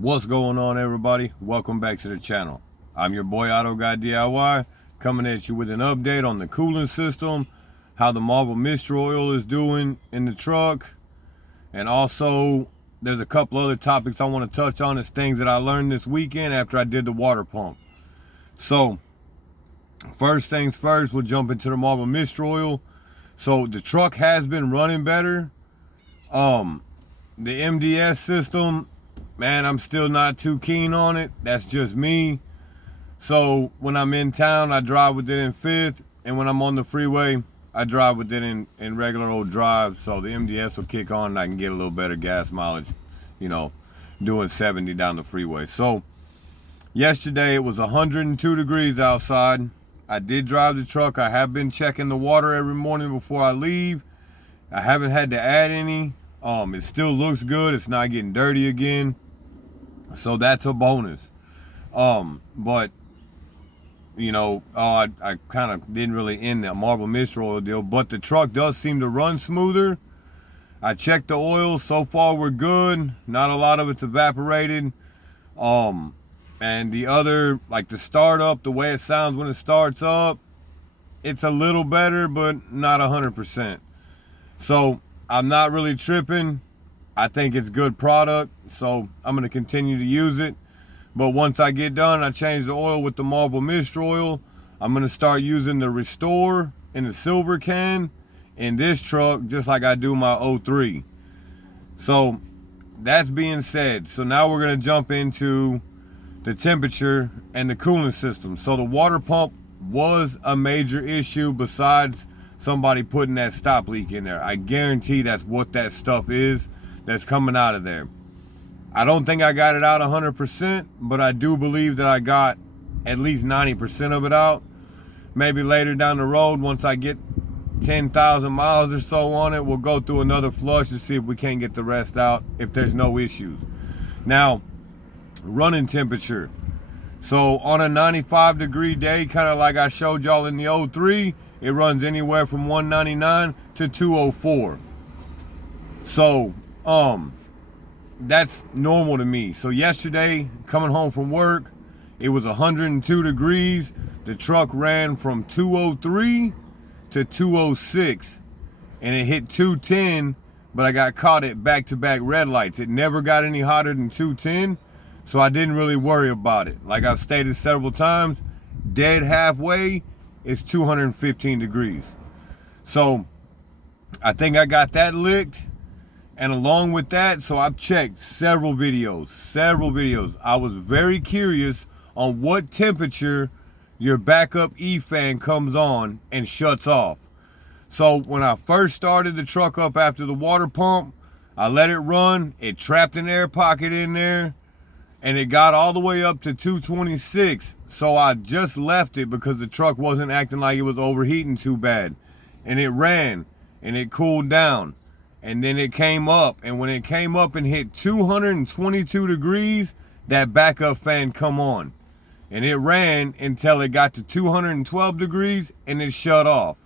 What's going on, everybody? Welcome back to the channel. I'm your boy Auto Guy DIY, coming at you with an update on the cooling system, how the Marble Mystery Oil is doing in the truck, and also there's a couple other topics I want to touch on as things that I learned this weekend after I did the water pump. So first things first, we'll jump into the Marble Mystery Oil. So the truck has been running better. The MDS system, man, I'm still not too keen on it. That's just me. So when I'm in town, I drive with it in fifth, and when I'm on the freeway, I drive with it in regular old drive. So the MDS will kick on and I can get a little better gas mileage, you know, doing 70 down the freeway. So yesterday it was 102 degrees outside. I did drive the truck. I have been checking the water every morning before I leave. I haven't had to add any. It still looks good. It's not getting dirty again. So that's a bonus. But you know, I kind of didn't really end that Marble Mystery Oil deal, but the truck does seem to run smoother. I checked the oil. So far we're good. Not a lot of it's evaporated. And the other, like the startup, the way it sounds when it starts up, it's a little better, but not 100%. So I'm not really tripping. I think it's good product, so I'm going to continue to use it. But once I get done, I change the oil with the Marble Mystery Oil. I'm going to start using the Restore in the silver can in this truck, just like I do my 03. So that's being said, so now we're going to jump into the temperature and the cooling system. So the water pump was a major issue besides somebody putting that stop leak in there. I guarantee that's what that stuff is that's coming out of there. I don't think I got it out 100%, but I do believe that I got at least 90% of it out. Maybe later down the road, once I get 10,000 miles or so on it, we'll go through another flush to see if we can't get the rest out if there's no issues. Now, running temperature. So on a 95 degree day, kind of like I showed y'all in the 03, it runs anywhere from 199 to 204. So that's normal to me. So yesterday, coming home from work, it was 102 degrees. The truck ran from 203 to 206, and it hit 210, but I got caught at back-to-back red lights. It never got any hotter than 210, so I didn't really worry about it. Like I've stated several times, dead halfway is 215 degrees. So I think I got that licked. And along with that, so I've checked several videos. I was very curious on what temperature your backup E-fan comes on and shuts off. So when I first started the truck up after the water pump, I let it run. It trapped an air pocket in there, and it got all the way up to 226. So I just left it because the truck wasn't acting like it was overheating too bad. And it ran, and it cooled down. And then it came up, and when it came up and hit 222 degrees, that backup fan come on. And it ran until it got to 212 degrees, and it shut off.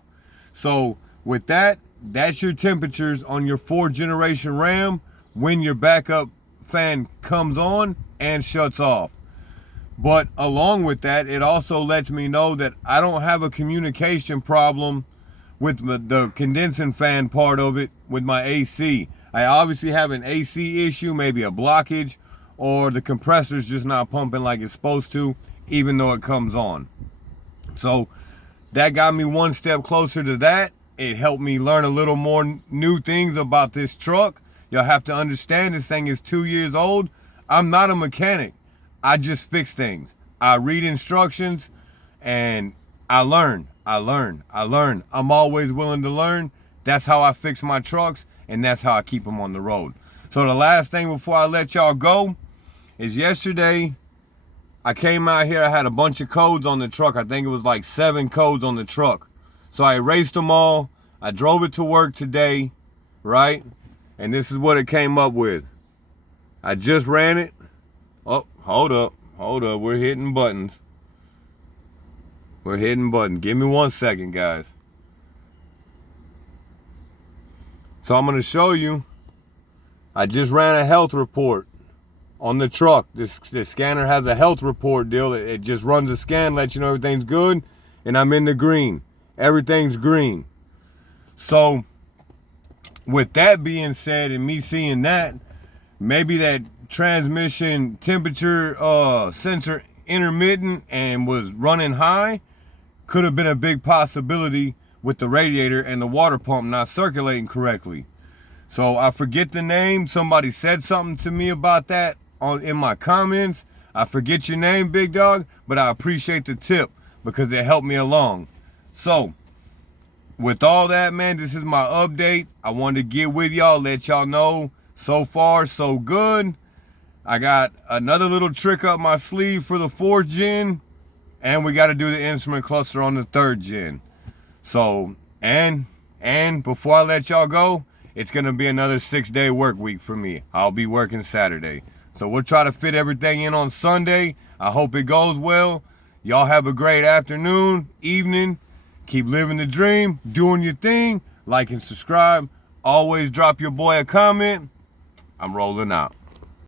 So with that, that's your temperatures on your 4th generation Ram when your backup fan comes on and shuts off. But along with that, it also lets me know that I don't have a communication problem with the condensing fan part of it with my AC. I obviously have an AC issue, maybe a blockage, or the compressor's just not pumping like it's supposed to, even though it comes on. So that got me one step closer to that. It helped me learn a little more new things about this truck. Y'all have to understand this thing is 2 years old. I'm not a mechanic. I just fix things. I read instructions and I learn. I'm always willing to learn. That's how I fix my trucks, and that's how I keep them on the road. So the last thing before I let y'all go is yesterday, I came out here, I had a bunch of codes on the truck. I think it was like 7 codes on the truck. So I erased them all. I drove it to work today, right? And this is what it came up with. I just ran it. Oh, hold up. We're hitting buttons. Give me 1 second, guys. So I'm going to show you. I just ran a health report. on the truck. This scanner has a health report deal. It just runs a scan, lets you know everything's good, and I'm in the green. Everything's green. So with that being said, and me seeing that, maybe that transmission temperature sensor intermittent and was running high could have been a big possibility with the radiator and the water pump not circulating correctly. So I forget the name. Somebody said something to me about that in my comments. I forget your name, big dog, but I appreciate the tip because it helped me along. So with all that, man, this is my update. I wanted to get with y'all, let y'all know so far so good. I got another little trick up my sleeve for the 4th gen, and we got to do the instrument cluster on the 3rd gen. So, and before I let y'all go, it's going to be another 6-day work week for me. I'll be working Saturday. So we'll try to fit everything in on Sunday. I hope it goes well. Y'all have a great afternoon, evening. Keep living the dream, doing your thing. Like and subscribe. Always drop your boy a comment. I'm rolling out.